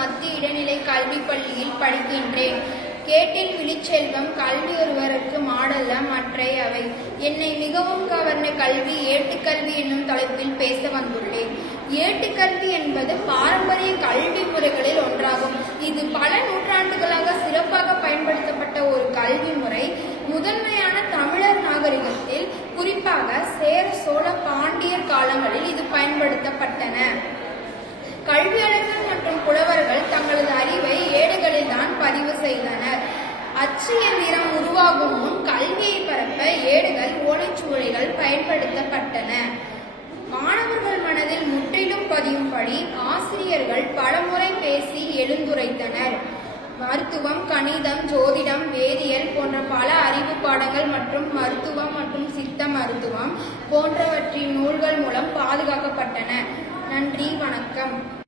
மத்திய இடைநிலை கல்வி பள்ளியில் படிக்கின்றேன். கேட்டில் விழிச்செல்வம் கல்வி ஒருவருக்கு மாடல்ல மற்றையவை. என்னை மிகவும் கவர்ந்த கல்வி ஏட்டுக்கல்வி என்னும் தலைப்பில் பேச வந்துள்ளேன். ஏட்டுக்கல்வி என்பது பாரம்பரிய கல்வி முறைகளில் ஒன்றாகும். இது பல நூற்றாண்டுகளாக சிறப்பாக பயன்படுத்தப்பட்ட ஒரு கல்வி முறை. முதன்மையான தமிழர் நாகரிகத்தில் குறிப்பாக சேர, சோழ, பாண்டியர் காலங்களில் இது பயன்படுத்தப்பட்டன. கல்வியாளர்கள் மற்றும் புலவர்கள் தங்களது அறிவை ஏடுகளில் தான் பதிவு செய்தனர். அச்சு இயந்திரம் உருவாகும் முன் கல்வியை பரப்ப ஏடுகள், ஓலைச்சுவடிகள் பயன்படுத்தப்பட்டன. மாணவர்கள் மனதில் முற்றிலும் பதியும்படி ஆசிரியர்கள் பலமுறை பேசி எழுந்துரைத்தனர். மருத்துவம், கணிதம், ஜோதிடம், வேதியியல் போன்ற பல அறிவு பாடங்கள் மற்றும் மருத்துவம் மற்றும் சித்த மருத்துவம் போன்றவற்றின் நூல்கள் மூலம் பாதுகாக்கப்பட்டன. நன்றி, வணக்கம்.